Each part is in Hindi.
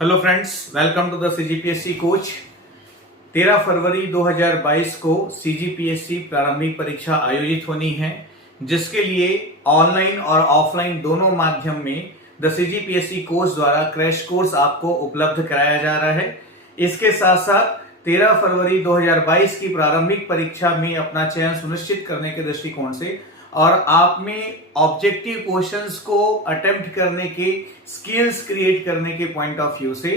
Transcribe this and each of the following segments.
Hello friends, welcome to the CGPSC coach. 13 फरवरी 2022 को सीजीपीएससी प्रारंभिक परीक्षा आयोजित होनी है, जिसके लिए ऑनलाइन और ऑफलाइन दोनों माध्यम में द सीजीपीएससी कोच द्वारा क्रैश कोर्स आपको उपलब्ध कराया जा रहा है। इसके साथ साथ 13 फरवरी 2022 की प्रारंभिक परीक्षा में अपना चयन सुनिश्चित करने के दृष्टिकोण से और आप में ऑब्जेक्टिव क्वेश्चंस को अटेम्प्ट करने के स्किल्स क्रिएट करने के पॉइंट ऑफ व्यू से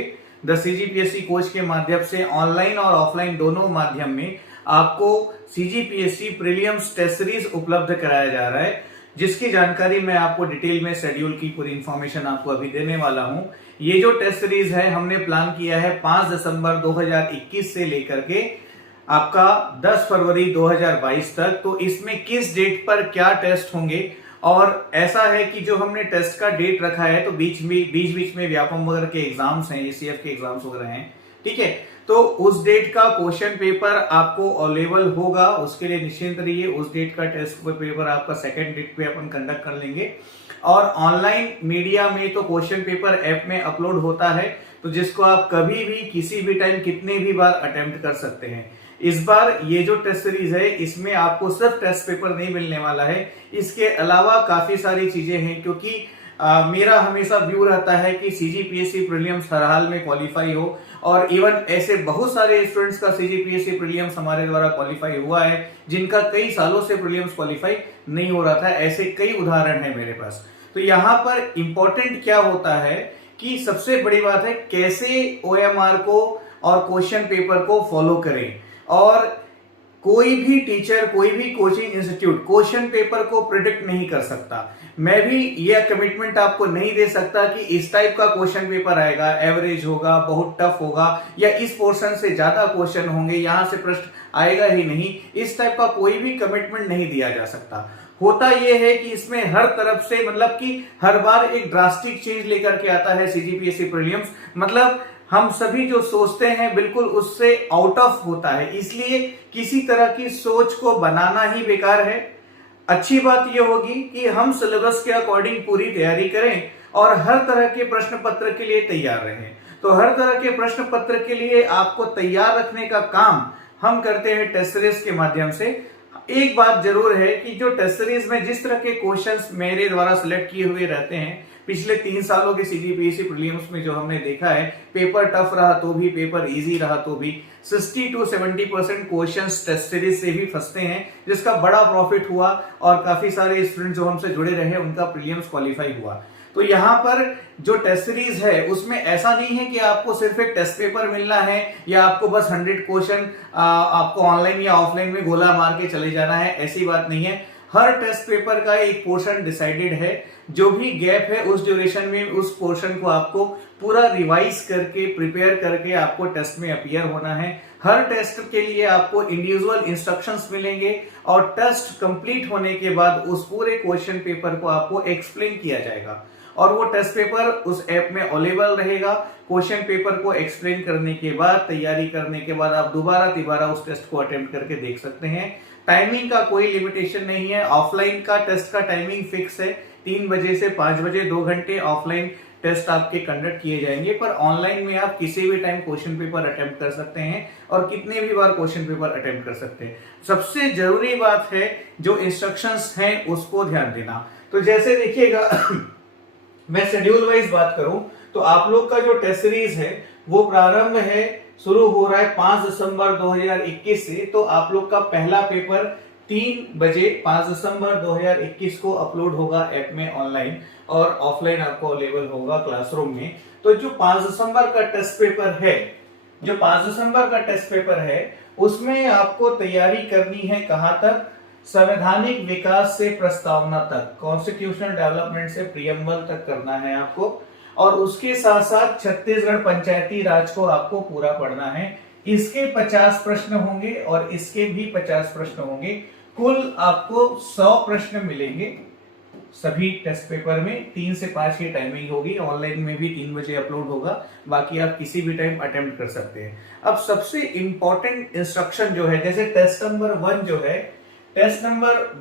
द सीजीपीएससी कोच के माध्यम से ऑनलाइन और ऑफलाइन दोनों माध्यम में आपको सीजीपीएससी प्रीलिम्स टेस्ट सीरीज उपलब्ध कराया जा रहा है, जिसकी जानकारी मैं आपको डिटेल में शेड्यूल की पूरी इंफॉर्मेशन आपको अभी देने वाला हूं। ये जो टेस्ट सीरीज है हमने प्लान किया है 5 दिसंबर 2021 से लेकर के आपका 10 फरवरी 2022 तक। तो इसमें किस डेट पर क्या टेस्ट होंगे, और ऐसा है कि जो हमने टेस्ट का डेट रखा है तो बीच में व्यापम वगैरह के एग्जाम्स हैं, एसीएफ के एग्जाम्स वगैरह हैं, ठीक है। तो उस डेट का क्वेश्चन पेपर आपको अवेलेबल होगा, उसके लिए निश्चिंत रहिए। उस डेट का टेस्ट पेपर आपका सेकेंड डेट पे अपन कंडक्ट कर लेंगे। और ऑनलाइन मीडिया में तो क्वेश्चन पेपर ऐप में अपलोड होता है, तो जिसको आप कभी भी किसी भी टाइम कितने भी बार अटेम्प्ट कर सकते हैं। इस बार ये जो टेस्ट सीरीज है इसमें आपको सिर्फ टेस्ट पेपर नहीं मिलने वाला है, इसके अलावा काफी सारी चीजें हैं, क्योंकि मेरा हमेशा व्यू रहता है कि सीजीपीएससी प्रीलिम्स हर हाल में क्वालिफाई हो। और इवन ऐसे बहुत सारे स्टूडेंट्स का सीजीपीएससी प्रीलिम्स हमारे द्वारा क्वालिफाई हुआ है, जिनका कई सालों से प्रीलिम्स क्वालिफाई नहीं हो रहा था। ऐसे कई उदाहरण है मेरे पास। तो यहाँ पर इंपॉर्टेंट क्या होता है कि सबसे बड़ी बात है कैसे ओएमआर को और क्वेश्चन पेपर को फॉलो करें। और कोई भी टीचर, कोई भी कोचिंग इंस्टीट्यूट क्वेश्चन पेपर को प्रिडिक्ट नहीं कर सकता। मैं भी यह कमिटमेंट आपको नहीं दे सकता कि इस टाइप का क्वेश्चन पेपर आएगा, एवरेज होगा, बहुत टफ होगा, या इस पोर्शन से ज्यादा क्वेश्चन होंगे, यहां से प्रश्न आएगा ही नहीं। इस टाइप का कोई भी कमिटमेंट नहीं दिया जा सकता। होता यह है कि इसमें हर तरफ से मतलब कि हर बार एक ड्रास्टिक चेंज लेकर के आता है सीजीपीएससी प्रीलिम्स। मतलब हम सभी जो सोचते हैं बिल्कुल उससे आउट ऑफ होता है, इसलिए किसी तरह की सोच को बनाना ही बेकार है। अच्छी बात यह होगी कि हम सिलेबस के अकॉर्डिंग पूरी तैयारी करें और हर तरह के प्रश्न पत्र के लिए तैयार रहें। तो हर तरह के प्रश्न पत्र के लिए आपको तैयार रखने का काम हम करते हैं टेस्ट सीरीज के माध्यम से। एक बात जरूर है कि जो टेस्ट सीरीज में जिस तरह के क्वेश्चंस मेरे द्वारा सिलेक्ट किए हुए रहते हैं, पिछले 3 सालों के सीजीपीएससी प्रीलिम्स में जो हमने देखा है, पेपर टफ रहा तो भी, पेपर इजी रहा तो भी 60 to 70% क्वेश्चंस टेस्ट सीरीज से भी फंसते हैं, जिसका बड़ा प्रॉफिट हुआ और काफी सारे स्टूडेंट जो हमसे जुड़े रहे उनका प्रीलिम्स क्वालिफाई हुआ। तो यहाँ पर जो टेस्ट सीरीज है उसमें ऐसा नहीं है कि आपको सिर्फ एक टेस्ट पेपर मिलना है या आपको बस 100 क्वेश्चन आपको ऑनलाइन या ऑफलाइन में गोला मार के चले जाना है, ऐसी बात नहीं है। हर टेस्ट पेपर का एक पोर्शन डिसाइडेड है, जो भी गैप है उस ड्यूरेशन में उस पोर्शन को आपको पूरा रिवाइज करके प्रिपेयर करके आपको टेस्ट में अपीयर होना है। हर टेस्ट के लिए आपको इंडिविजुअल इंस्ट्रक्शंस मिलेंगे और टेस्ट कंप्लीट होने के बाद उस पूरे क्वेश्चन पेपर को आपको एक्सप्लेन किया जाएगा और वो टेस्ट पेपर उस ऐप में अवेलेबल रहेगा। क्वेश्चन पेपर को एक्सप्लेन करने के बाद, तैयारी करने के बाद आप दोबारा उस टेस्ट को अटेम्प्ट करके देख सकते हैं। टाइमिंग का कोई लिमिटेशन नहीं है। ऑफलाइन का टेस्ट का टाइमिंग फिक्स है, 3 बजे से 5 बजे 2 घंटे ऑफलाइन टेस्ट आपके कंडक्ट किए जाएंगे। पर ऑनलाइन में आप किसी भी टाइम क्वेश्चन पेपर अटेम्प्ट कर सकते हैं और कितने भी बार क्वेश्चन पेपर अटेम्प्ट कर सकते हैं। सबसे जरूरी बात है जो इंस्ट्रक्शंस हैं उसको ध्यान देना। तो जैसे देखिएगा मैं शेड्यूल वाइज बात करूं तो आप लोग का जो टेस्ट सीरीज है वो प्रारंभ है, शुरू हो रहा है 5 दिसंबर 2021 से। तो आप लोग का पहला पेपर 3 बजे 5 दिसंबर 2021 को अपलोड होगा ऐप में ऑनलाइन, और ऑफलाइन आपको अवेलेबल होगा क्लासरूम में। तो जो 5 दिसंबर का टेस्ट पेपर है, जो 5 दिसंबर का टेस्ट पेपर है उसमें आपको तैयारी करनी है कहां तक, संवैधानिक विकास से प्रस्तावना तक, कॉन्स्टिट्यूशनल डेवलपमेंट से प्रियम्बल तक करना है आपको। और उसके साथ साथ छत्तीसगढ़ पंचायती राज को आपको पूरा पढ़ना है। इसके 50 प्रश्न होंगे और इसके भी 50 प्रश्न होंगे। कुल आपको 100 प्रश्न मिलेंगे सभी टेस्ट पेपर में। 3 से 5 की टाइमिंग होगी, ऑनलाइन में भी 3 बजे अपलोड होगा, बाकी आप किसी भी टाइम अटेम्प्ट कर सकते हैं। अब सबसे इंपॉर्टेंट इंस्ट्रक्शन जो है, जैसे टेस्ट नंबर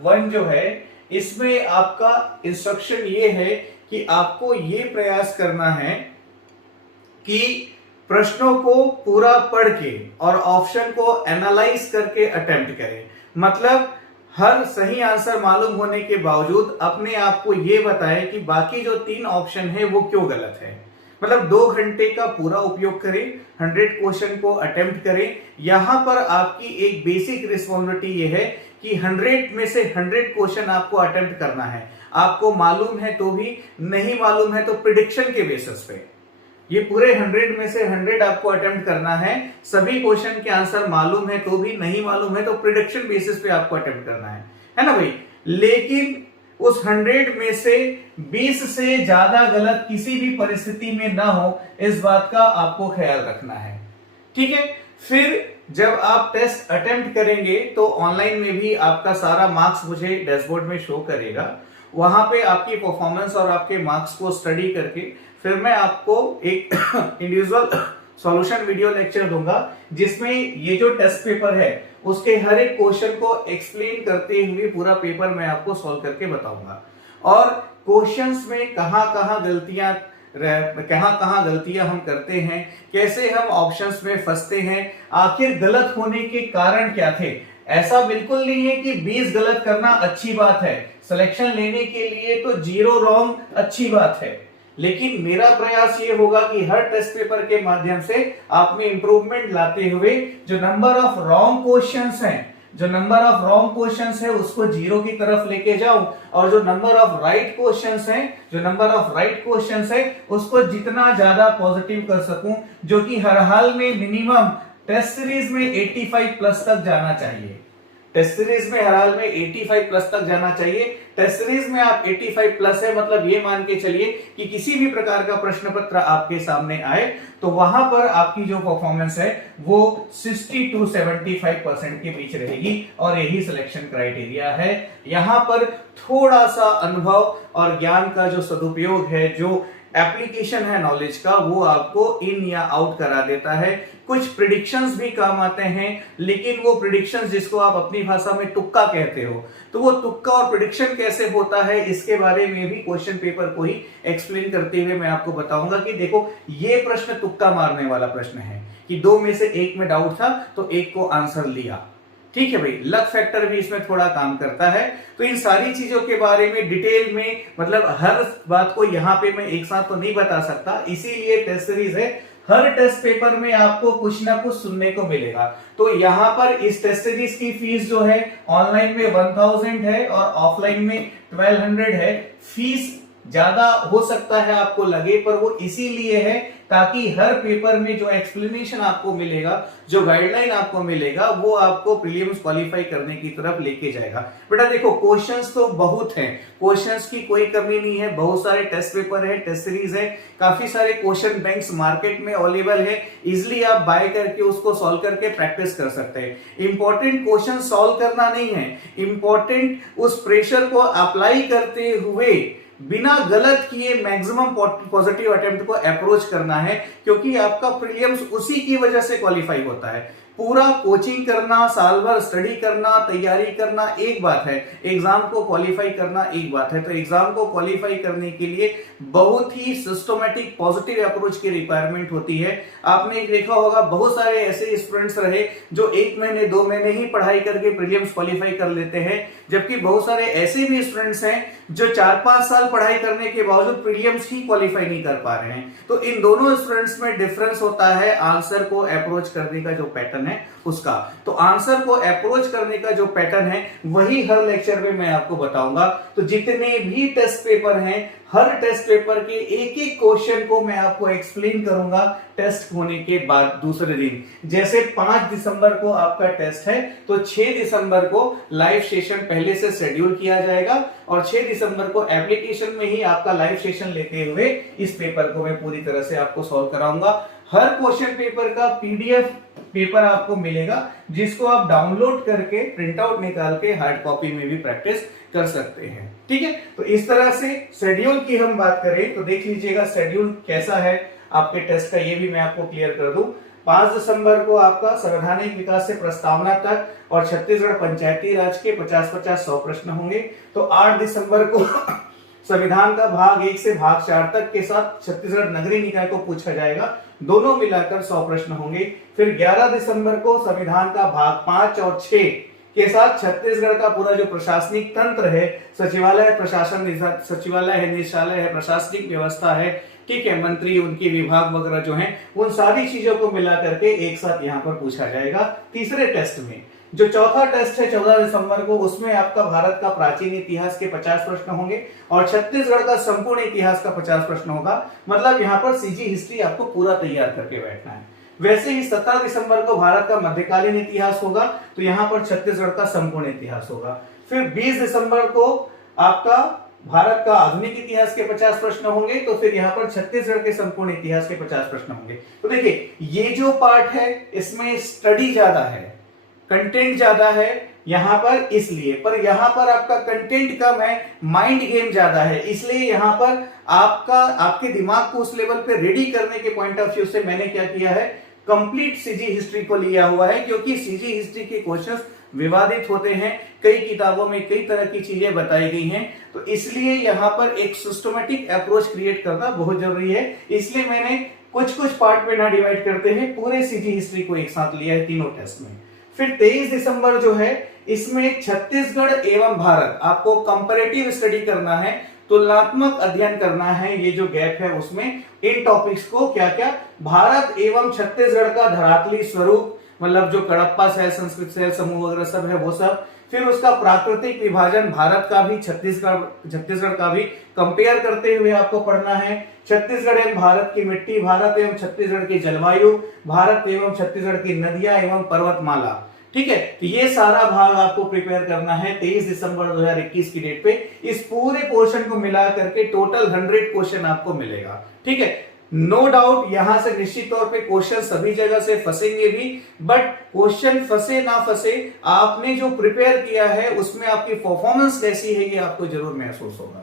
1 जो है इसमें आपका इंस्ट्रक्शन ये है कि आपको ये प्रयास करना है कि प्रश्नों को पूरा पढ़ के और ऑप्शन को एनालाइज करके अटेम्प्ट करें। मतलब हर सही आंसर मालूम होने के बावजूद अपने आप को यह बताएं कि बाकी जो 3 ऑप्शन है वो क्यों गलत है। मतलब 2 घंटे का पूरा उपयोग करें, 100 क्वेश्चन को अटेम्प्ट करें। यहां पर आपकी एक बेसिक रिस्पॉन्सिबिलिटी ये है कि 100 में से 100 क्वेश्चन आपको अटेम्प्ट करना है। आपको मालूम है तो भी, नहीं मालूम है तो प्रिडिक्शन के बेसिस पे ये पूरे 100 में से 100 आपको अटेम्प्ट करना है। सभी क्वेश्चन के आंसर मालूम है तो भी, नहीं मालूम है तो प्रिडिक्शन बेसिस पे आपको अटेम्प्ट करना है ना भाई। लेकिन उस 100 में से 20 से ज्यादा गलत किसी भी परिस्थिति में ना हो, इस बात का आपको ख्याल रखना है। ठीक है, फिर जब आप टेस्ट अटेम्प्ट करेंगे तो ऑनलाइन में भी आपका सारा मार्क्स मुझे डैशबोर्ड में शो करेगा। वहां पे आपकी परफॉर्मेंस और आपके मार्क्स को स्टडी करके फिर मैं आपको एक इंडिविजुअल सॉल्यूशन वीडियो लेक्चर दूंगा, जिसमें ये जो टेस्ट पेपर है उसके हर एक क्वेश्चन को एक्सप्लेन करते हुए पूरा पेपर मैं आपको सॉल्व करके बताऊंगा। और क्वेश्चंस में कहां कहां गलतियां हम करते हैं, कैसे हम ऑप्शंस में फंसते हैं, आखिर गलत होने के कारण क्या थे। ऐसा बिल्कुल नहीं है कि 20 गलत करना अच्छी बात है, सिलेक्शन लेने के लिए तो 0 रॉन्ग अच्छी बात है। लेकिन मेरा प्रयास ये होगा कि हर टेस्ट पेपर के माध्यम से आप में इंप्रूवमेंट लाते हुए जो नंबर ऑफ रॉन्ग क्वेश्चंस है उसको 0 की तरफ लेके जाऊं, और जो नंबर ऑफ राइट क्वेश्चंस है उसको जितना ज्यादा पॉजिटिव कर सकूं, जो कि हर हाल में मिनिमम टेस्ट सीरीज में 85 प्लस तक जाना चाहिए। टेस्ट सीरीज में हर हाल में 85 प्लस तक जाना चाहिए। टेस्ट सीरीज में आप 85 प्लस है, मतलब ये मान के चलिए कि किसी भी प्रकार का प्रश्न पत्र आपके सामने आए तो वहां पर आपकी जो परफॉर्मेंस है वो 60 to 75% के बीच रहेगी, और यही सिलेक्शन क्राइटेरिया है। यहां पर थोड़ा सा अनुभव और ज्ञान का जो सदुपयोग है, जो एप्लीकेशन है नॉलेज का, वो आपको इन या आउट करा देता है। कुछ प्रिडिक्शंस भी काम आते हैं, लेकिन वो प्रिडिक्शंस जिसको आप अपनी भाषा में तुक्का कहते हो, तो वो तुक्का और प्रिडिक्शन कैसे होता है इसके बारे में भी क्वेश्चन पेपर को ही एक्सप्लेन करते हुए मैं आपको बताऊंगा कि देखो ये प्रश्न तुक्का मारने वाला प्रश्न है कि 2 में से 1 में डाउट था तो 1 को आंसर लिया। ठीक है भाई, लक फैक्टर भी इसमें थोड़ा काम करता है। तो इन सारी चीजों के बारे में डिटेल में, मतलब हर बात को यहां पे मैं एक साथ तो नहीं बता सकता, इसीलिए टेस्ट सीरीज है। हर टेस्ट पेपर में आपको कुछ ना कुछ सुनने को मिलेगा। तो यहां पर इस टेस्ट सीरीज की फीस जो है ऑनलाइन में 1000 है और ऑफलाइन में 1200 है। फीस ज्यादा हो सकता है आपको लगे, पर वो इसीलिए है ताकि हर पेपर में जो एक्सप्लेनेशन आपको मिलेगा, जो गाइडलाइन आपको मिलेगा, वो आपको प्रीलिम्स क्वालिफाई करने की तरफ लेके जाएगा। बेटा देखो क्वेश्चंस तो बहुत हैं, क्वेश्चंस की कोई कमी नहीं है, बहुत सारे टेस्ट पेपर है, टेस्ट सीरीज है, काफी सारे क्वेश्चन बैंक्स मार्केट में अवेलेबल है। इजिली आप बाय करके उसको सॉल्व करके प्रैक्टिस कर सकते हैं। इंपॉर्टेंट क्वेश्चन सॉल्व करना नहीं है, इंपॉर्टेंट उस प्रेशर को अप्लाई करते हुए बिना गलत किए मैक्सिमम पॉजिटिव अटेम्प्ट को अप्रोच करना है, क्योंकि आपका प्रीलिम्स उसी की वजह से क्वालिफाई होता है। पूरा कोचिंग करना, साल भर स्टडी करना, तैयारी करना एक बात है, एग्जाम को क्वालिफाई करना एक बात है। तो एग्जाम को क्वालिफाई करने के लिए बहुत ही सिस्टमैटिक पॉजिटिव अप्रोच की रिक्वायरमेंट होती है। आपने देखा होगा बहुत सारे ऐसे स्टूडेंट्स रहे जो 1 महीने 2 महीने ही पढ़ाई करके प्रीलिम्स क्वालिफाई कर लेते हैं, जबकि बहुत सारे ऐसे भी स्टूडेंट्स हैं जो 4-5 साल पढ़ाई करने के बावजूद प्रीलिम्स ही क्वालिफाई नहीं कर पा रहे हैं। तो इन दोनों स्टूडेंट्स में डिफरेंस होता है आंसर को अप्रोच करने का जो पैटर्न है उसका। तो आंसर को अप्रोच करने का जो पैटर्न है वही हर लेक्चर में मैं आपको बताऊंगा। तो जितने भी टेस्ट पेपर हैं, हर टेस्ट पेपर के एक एक क्वेश्चन को मैं आपको एक्सप्लेन करूंगा टेस्ट होने के बाद दूसरे दिन। जैसे 5 दिसंबर को आपका टेस्ट है तो 6 दिसंबर को लाइव सेशन पहले से शेड्यूल किया जाएगा, और 6 दिसंबर को एप्लीकेशन में ही आपका लाइव सेशन लेते हुए इस पेपर को मैं पूरी तरह से आपको सॉल्व कराऊंगा। हर क्वेश्चन पेपर का पीडीएफ पेपर आपको मिलेगा, जिसको आप डाउनलोड करके प्रिंट आउट निकाल के हार्ड कॉपी में भी प्रैक्टिस कर सकते हैं। ठीक है, तो इस तरह से शेड्यूल की हम बात करें तो देख लीजिएगा शेड्यूल कैसा है आपके टेस्ट का, ये भी मैं आपको क्लियर कर दूं। 5 दिसंबर को आपका संवैधानिक विकास से प्रस्तावना तक और छत्तीसगढ़ पंचायती राज के 50-50 100 प्रश्न होंगे। तो 8 दिसंबर को संविधान का भाग 1 से भाग 4 तक के साथ छत्तीसगढ़ नगरीय निकाय को पूछा जाएगा। दोनों मिलाकर 100 प्रश्न होंगे। फिर 11 दिसंबर को संविधान का भाग 5 और 6 के साथ छत्तीसगढ़ का पूरा जो प्रशासनिक तंत्र है, सचिवालय प्रशासन, सचिवालय है, निदेशालय है, प्रशासनिक व्यवस्था है, ठीक है, मंत्री, उनके विभाग वगैरह जो हैं, उन सारी चीजों को मिला करके एक साथ यहाँ पर पूछा जाएगा तीसरे टेस्ट में। जो चौथा टेस्ट है 14 दिसंबर को, उसमें आपका भारत का प्राचीन इतिहास के 50 प्रश्न होंगे और छत्तीसगढ़ का संपूर्ण इतिहास का 50 प्रश्न होगा। मतलब यहाँ पर सीजी हिस्ट्री आपको पूरा तैयार करके बैठना है। वैसे ही 17 दिसंबर को भारत का मध्यकालीन इतिहास होगा, तो यहाँ पर छत्तीसगढ़ का संपूर्ण इतिहास होगा। फिर 20 दिसंबर को आपका भारत का आधुनिक इतिहास के 50 प्रश्न होंगे, तो फिर यहाँ पर छत्तीसगढ़ के संपूर्ण इतिहास के 50 प्रश्न होंगे। तो देखिए, ये जो पार्ट है इसमें स्टडी ज्यादा है, कंटेंट ज्यादा है यहां पर, इसलिए पर यहां पर आपका कंटेंट कम है, माइंड गेम ज्यादा है, इसलिए यहां पर आपके दिमाग को उस लेवल पे रेडी करने के पॉइंट ऑफ व्यू से मैंने क्या किया है, कंप्लीट सीजी हिस्ट्री को लिया हुआ है। क्योंकि सीजी हिस्ट्री के क्वेश्चंस विवादित होते हैं, कई किताबों में कई तरह की चीजें बताई गई हैं, तो इसलिए यहां पर एक सिस्टमेटिक अप्रोच क्रिएट करना बहुत जरूरी है। इसलिए मैंने कुछ पार्ट में ना डिवाइड करते हैं, पूरे सीजी हिस्ट्री को एक साथ लिया है तीनों टेस्ट में। फिर 23 दिसंबर जो है, इसमें छत्तीसगढ़ एवं भारत आपको कंपैरेटिव स्टडी करना है, तुलनात्मक अध्ययन करना है। ये जो गैप है उसमें इन टॉपिक्स को क्या क्या, भारत एवं छत्तीसगढ़ का धरातली स्वरूप, मतलब जो कडप्पा शैल, संस्कृत शैल समूह वगैरह सब है वो सब। फिर उसका प्राकृतिक विभाजन, भारत का भी छत्तीसगढ़ का भी कंपेयर करते हुए आपको पढ़ना है। छत्तीसगढ़ एवं भारत की मिट्टी, भारत एवं छत्तीसगढ़ की जलवायु, भारत एवं छत्तीसगढ़ की नदियां एवं पर्वतमाला, ठीक है। तो ये सारा भाग आपको प्रिपेयर करना है 23 दिसंबर 2021 की डेट पे। इस पूरे पोर्शन को मिला करके टोटल 100 क्वेश्चन आपको मिलेगा, ठीक है। नो डाउट यहां से निश्चित तौर पे क्वेश्चन सभी जगह से फंसेंगे भी, बट क्वेश्चन फंसे ना फंसे, आपने जो प्रिपेयर किया है उसमें आपकी परफॉर्मेंस कैसी है ये आपको जरूर महसूस होगा।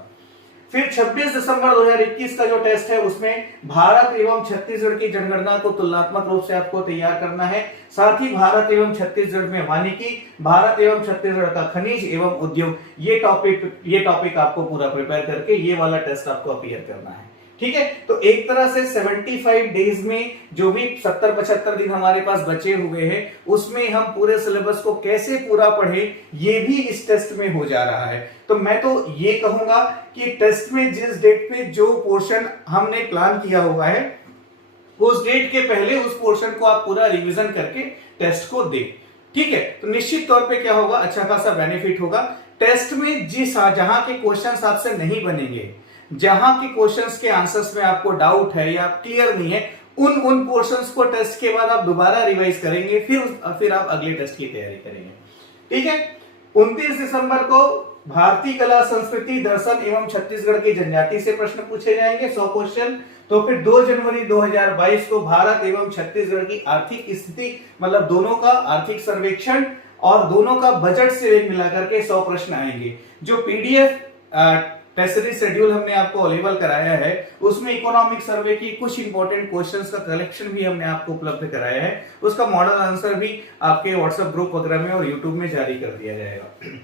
फिर 26 दिसंबर 2021 का जो टेस्ट है उसमें भारत एवं छत्तीसगढ़ की जनगणना को तुलनात्मक रूप से आपको तैयार करना है। साथ ही भारत एवं छत्तीसगढ़ में वानिकी, भारत एवं छत्तीसगढ़ का खनिज एवं उद्योग, ये टॉपिक आपको पूरा प्रिपेयर करके ये वाला टेस्ट आपको अपीयर करना है, ठीक है। तो एक तरह से 75 डेज में जो भी 70-75 दिन हमारे पास बचे हुए हैं, उसमें हम पूरे सिलेबस को कैसे पूरा पढ़े ये भी इस टेस्ट में हो जा रहा है। तो मैं तो ये कहूंगा कि टेस्ट में जिस डेट पे जो पोर्शन हमने प्लान किया हुआ है, उस डेट के पहले उस पोर्शन को आप पूरा रिवीजन करके टेस्ट को दें, ठीक है। तो निश्चित तौर पे क्या होगा, अच्छा खासा बेनिफिट होगा। टेस्ट में जहां के क्वेश्चंस आपसे नहीं बनेंगे, जहां के क्वेश्चंस के आंसर्स में आपको डाउट है या क्लियर नहीं है, उन पोर्शंस को टेस्ट के बाद आप दोबारा रिवाइज करेंगे, फिर आप अगले टेस्ट की तैयारी करेंगे, ठीक है। 29 दिसंबर को भारतीय कला, संस्कृति, दर्शन एवं छत्तीसगढ़ की जनजाति से प्रश्न पूछे जाएंगे, 100 क्वेश्चन। तो फिर 2 जनवरी 2022 को भारत एवं छत्तीसगढ़ की आर्थिक स्थिति, मतलब दोनों का आर्थिक सर्वेक्षण और दोनों का बजट से मिलाकर के 100 प्रश्न आएंगे। जो पीडीएफ टेस्ट सीरीज शेड्यूल हमने आपको अवेलेबल कराया है, उसमें इकोनॉमिक सर्वे की कुछ इंपॉर्टेंट क्वेश्चंस का कलेक्शन भी हमने आपको उपलब्ध कराया है। उसका मॉडल आंसर भी आपके व्हाट्सएप ग्रुप वगैरह में और यूट्यूब में जारी कर दिया जाएगा।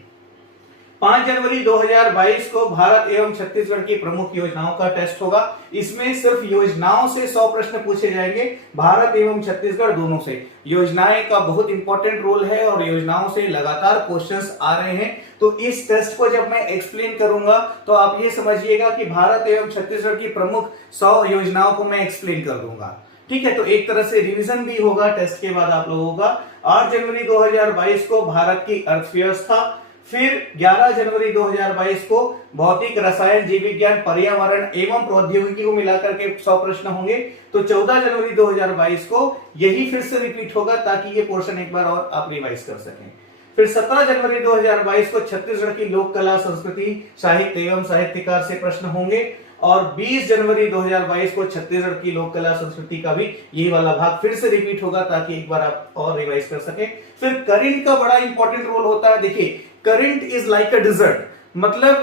5 जनवरी 2022 को भारत एवं छत्तीसगढ़ की प्रमुख योजनाओं का टेस्ट होगा। इसमें सिर्फ योजनाओं से 100 प्रश्न पूछे जाएंगे, भारत एवं छत्तीसगढ़ दोनों से। योजनाएं का बहुत इंपॉर्टेंट रोल है और योजनाओं से लगातार क्वेश्चंस आ रहे हैं। तो इस टेस्ट को जब मैं एक्सप्लेन करूंगा तो आप ये समझिएगा कि भारत एवं छत्तीसगढ़ की प्रमुख 100 योजनाओं को मैं एक्सप्लेन कर दूंगा, ठीक है। तो एक तरह से रिवीजन भी होगा टेस्ट के बाद आप लोगों का। 8 जनवरी 2022 को भारत की अर्थव्यवस्था, फिर 11 जनवरी 2022 को भौतिक, रसायन, जीव विज्ञान, पर्यावरण एवं प्रौद्योगिकी को मिलाकर के 100 प्रश्न होंगे। तो 14 जनवरी 2022 को यही फिर से रिपीट होगा ताकि ये पोर्शन एक बार और आप रिवाइज कर सकें। फिर 17 जनवरी 2022 को छत्तीसगढ़ की लोक कला, संस्कृति, साहित्य एवं साहित्यकार से प्रश्न होंगे और 20 जनवरी 2022 को छत्तीसगढ़ की लोक कला संस्कृति का भी यही वाला भाग फिर से रिपीट होगा ताकि एक बार आप और रिवाइज कर सके। फिर करंट का बड़ा इंपॉर्टेंट रोल होता है। देखिए, current is like a desert, मतलब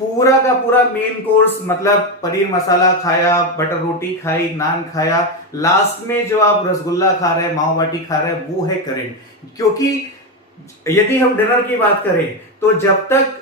पूरा का पूरा मेन कोर्स, मतलब पनीर मसाला खाया, बटर रोटी खाई, नान खाया, लास्ट में जो आप रसगुल्ला खा रहे हैं, मावा बाटी खा रहे हैं, वो है करंट। क्योंकि यदि हम डिनर की बात करें तो जब तक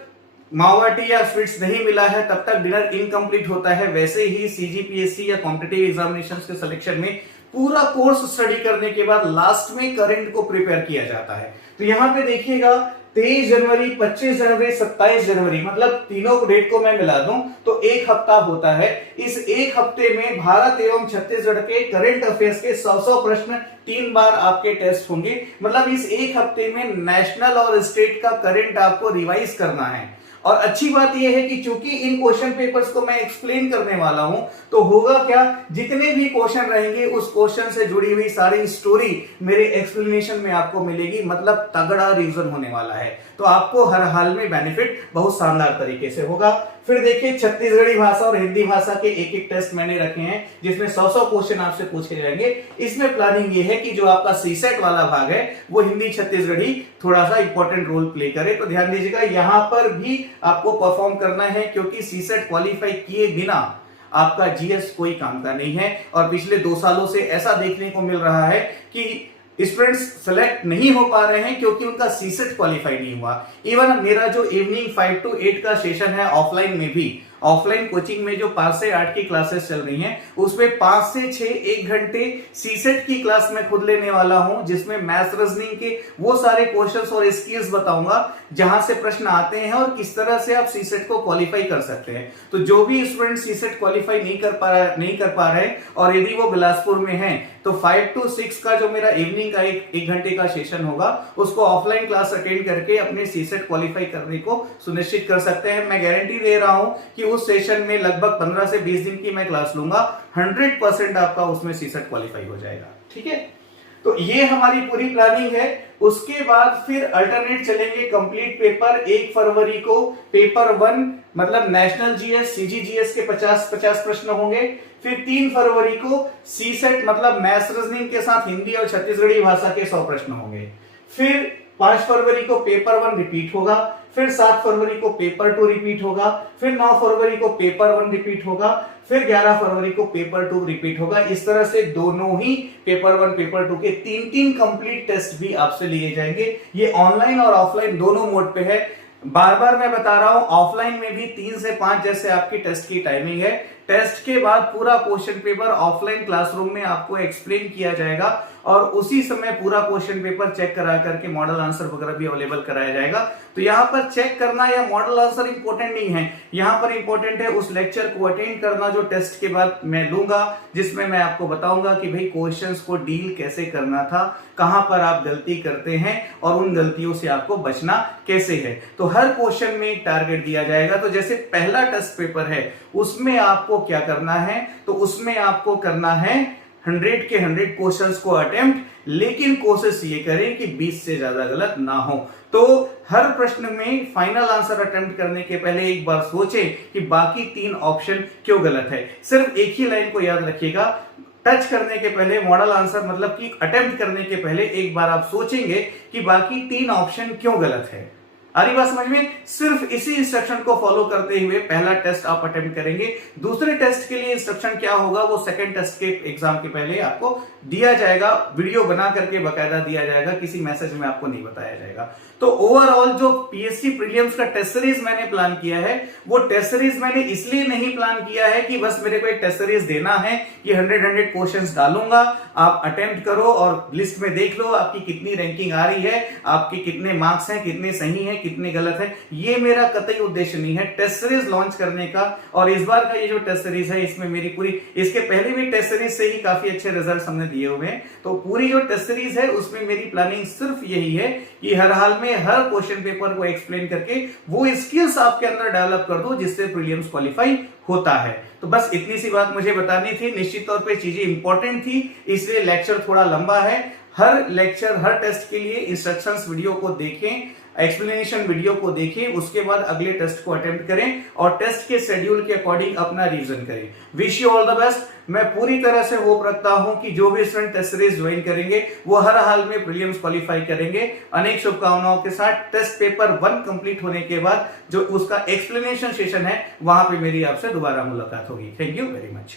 मावाटी या स्वीट्स नहीं मिला है तब तक डिनर इनकम्प्लीट होता है। वैसे ही सीजीपीएससी या कॉम्पिटिटिव एग्जामिनेशंस के सिलेक्शन में पूरा कोर्स स्टडी करने के बाद लास्ट में करंट को प्रिपेयर किया जाता है। तो यहां पे देखिएगा 23 जनवरी, 25 जनवरी, 27 जनवरी, मतलब तीनों डेट को मैं मिला दूं तो एक हफ्ता होता है। इस एक हफ्ते में भारत एवं छत्तीसगढ़ के करंट अफेयर्स के 100 प्रश्न 3 बार आपके टेस्ट होंगे। मतलब इस एक हफ्ते में नेशनल और स्टेट का करंट आपको रिवाइज करना है। और अच्छी बात यह है कि चूंकि इन क्वेश्चन पेपर्स को मैं एक्सप्लेन करने वाला हूं तो होगा क्या, जितने भी क्वेश्चन रहेंगे उस क्वेश्चन से जुड़ी हुई सारी स्टोरी मेरे एक्सप्लेनेशन में आपको मिलेगी। मतलब तगड़ा रिवीजन होने वाला है, तो आपको हर हाल में बेनिफिट बहुत शानदार तरीके से होगा। फिर देखिए छत्तीसगढ़ी भाषा और हिंदी भाषा के एक एक टेस्ट मैंने रखे हैं जिसमें 100 क्वेश्चन आपसे पूछे जाएंगे। इसमें प्लानिंग ये है कि जो आपका सीसेट वाला भाग है वो हिंदी छत्तीसगढ़ी थोड़ा सा इंपॉर्टेंट रोल प्ले करे। तो ध्यान दीजिएगा यहां पर भी आपको परफॉर्म करना है, क्योंकि सीसेट क्वालिफाई किए बिना आपका जीएस कोई काम का नहीं है। और पिछले 2 सालों से ऐसा देखने को मिल रहा है कि स्टूडेंट्स सेलेक्ट नहीं हो पा रहे हैं क्योंकि उनका सीसेट क्वालिफाई नहीं हुआ। इवन मेरा जो इवनिंग 5 to 8 का सेशन है ऑफलाइन में भी, ऑफलाइन कोचिंग में जो 5 से 8 की क्लासेस चल रही हैं उसमें 5 से 6 1 घंटे सीसेट की क्लास में खुद लेने वाला हूं, जिसमें मैथ्स रीजनिंग के वो सारे क्वेश्चंस और स्किल्स बताऊंगा जहां से प्रश्न आते हैं और किस तरह से आप सीसेट को क्वालिफाई कर सकते हैं। तो जो भी स्टूडेंट सीसेट क्वालिफाई नहीं कर पा रहे और यदि वो बिलासपुर में है तो 5 to 6 का जो मेरा इवनिंग का एक घंटे का सेशन होगा उसको ऑफलाइन क्लास अटेंड करके अपने सीसेट क्वालिफाई करने को सुनिश्चित कर सकते हैं। मैं गारंटी दे रहा हूं कि उस सेशन में लगभग 15 से 20 दिन की मैं क्लास लूंगा, 100% आपका उसमें सीसेट क्वालिफाई हो जाएगा। ठीक है, तो ये हमारी पूरी प्लानिंग है। उसके बाद फिर अल्टरनेट चलेंगे कंप्लीट पेपर। 1 फरवरी को पेपर 1 मतलब नेशनल जीएस सीजीजीएस के 50 प्रश्न होंगे। फिर 3 फरवरी को सीसेट मतलब मैथ्स रीजनिंग के साथ हिंदी और छत्तीसगढ़ी भाषा के 100 प्रश्न होंगे। फिर 5 फरवरी को पेपर 1 रिपीट होगा। फिर 7 फरवरी को पेपर 2 रिपीट होगा। फिर 9 फरवरी को पेपर 1 रिपीट होगा। फिर 11 फरवरी को पेपर 2 रिपीट होगा। इस तरह से दोनों ही पेपर 1 पेपर 2 के 3 कंप्लीट टेस्ट भी आपसे लिए जाएंगे। ये ऑनलाइन और ऑफलाइन दोनों मोड पे है। बार बार मैं बता रहा हूं, ऑफलाइन में भी 3 से 5 जैसे आपकी टेस्ट की टाइमिंग है। टेस्ट के बाद पूरा क्वेश्चन पेपर ऑफलाइन क्लासरूम में आपको एक्सप्लेन किया जाएगा और उसी समय पूरा क्वेश्चन पेपर चेक करा करके मॉडल आंसर वगैरह भी अवेलेबल कराया जाएगा। तो यहाँ पर चेक करना या मॉडल आंसर इंपॉर्टेंट नहीं है, यहाँ पर इंपॉर्टेंट है उस लेक्चर को अटेंड करना जो टेस्ट के बाद मैं लूंगा, जिसमें मैं आपको बताऊंगा कि भाई क्वेश्चंस को डील कैसे करना था, कहां पर आप गलती करते हैं और उन गलतियों से आपको बचना कैसे है। तो हर क्वेश्चन में एक टारगेट दिया जाएगा। तो जैसे पहला टेस्ट पेपर है उसमें आपको क्या करना है, तो उसमें आपको करना है 100 के 100 क्वेश्चंस को अटेम्प्ट, लेकिन कोशिश ये करें कि 20 से ज्यादा गलत ना हो। तो हर प्रश्न में फाइनल आंसर अटेम्प्ट करने के पहले एक बार सोचें कि बाकी 3 ऑप्शन क्यों गलत है। सिर्फ एक ही लाइन को याद रखिएगा, टच करने के पहले मॉडल आंसर मतलब कि अटेम्प्ट करने के पहले एक बार आप सोचेंगे कि बाकी 3 ऑप्शन क्यों गलत है। आ रही बात समझ में? सिर्फ इसी इंस्ट्रक्शन को फॉलो करते हुए पहला टेस्ट आप अटेम्प्ट करेंगे। दूसरे टेस्ट के लिए इंस्ट्रक्शन क्या होगा वो सेकंड टेस्ट के एग्जाम के पहले आपको दिया जाएगा, वीडियो बना करके बकायदा दिया जाएगा, किसी मैसेज में आपको नहीं बताया जाएगा। तो ओवरऑल जो पीएससी प्रीलिम्स का टेस्ट सीरीज मैंने प्लान किया है वो टेस्ट सीरीज मैंने इसलिए नहीं प्लान किया है कि बस मेरे को एक टेस्ट सीरीज देना है कि 100 क्वेश्चंस डालूंगा, आप अटेम्प्ट करो और लिस्ट में देख लो आपकी कितनी रैंकिंग आ रही है, आपके कितने मार्क्स हैं, कितने सही हैं, कितने गलत है। ये मेरा कतई उद्देश्य नहीं है टेस्ट सीरीज लॉन्च करने का। और इस बार का ये जो टेस्ट सीरीज है इसमें मेरी पूरी, इसके पहले भी टेस्ट सीरीज से ही काफी अच्छे रिजल्ट हमने दिए हुए हैं। तो पूरी जो टेस्ट सीरीज है उसमें मेरी प्लानिंग सिर्फ यही है कि हर हाल में हर क्वेश्चन पेपर को एक्सप्लेन करके वो स्किल्स आपके अंदर डेवलप कर दो जिससे प्रीलिम्स क्वालिफाई होता है। तो बस इतनी सी बात मुझे बतानी थी। निश्चित तौर पे चीजें इंपॉर्टेंट थी इसलिए लेक्चर थोड़ा लंबा है। हर लेक्चर हर टेस्ट के लिए इंस्ट्रक्शंस वीडियो को देखें, एक्सप्लेनेशन वीडियो को देखें, उसके बाद अगले टेस्ट को अटेम्प्ट करें और टेस्ट के शेड्यूल के अकॉर्डिंग अपना रिवीजन करें। Wish you all the best. मैं पूरी तरह से होप रखता हूं कि जो भी स्टूडेंट टेस्ट सीरीज ज्वाइन करेंगे वो हर हाल में प्रीलिम्स क्वालिफाई करेंगे। अनेक शुभकामनाओं के साथ टेस्ट पेपर 1 कंप्लीट होने के बाद जो उसका एक्सप्लेनेशन सेशन है वहां पे मेरी आपसे दोबारा मुलाकात होगी। Thank you very much.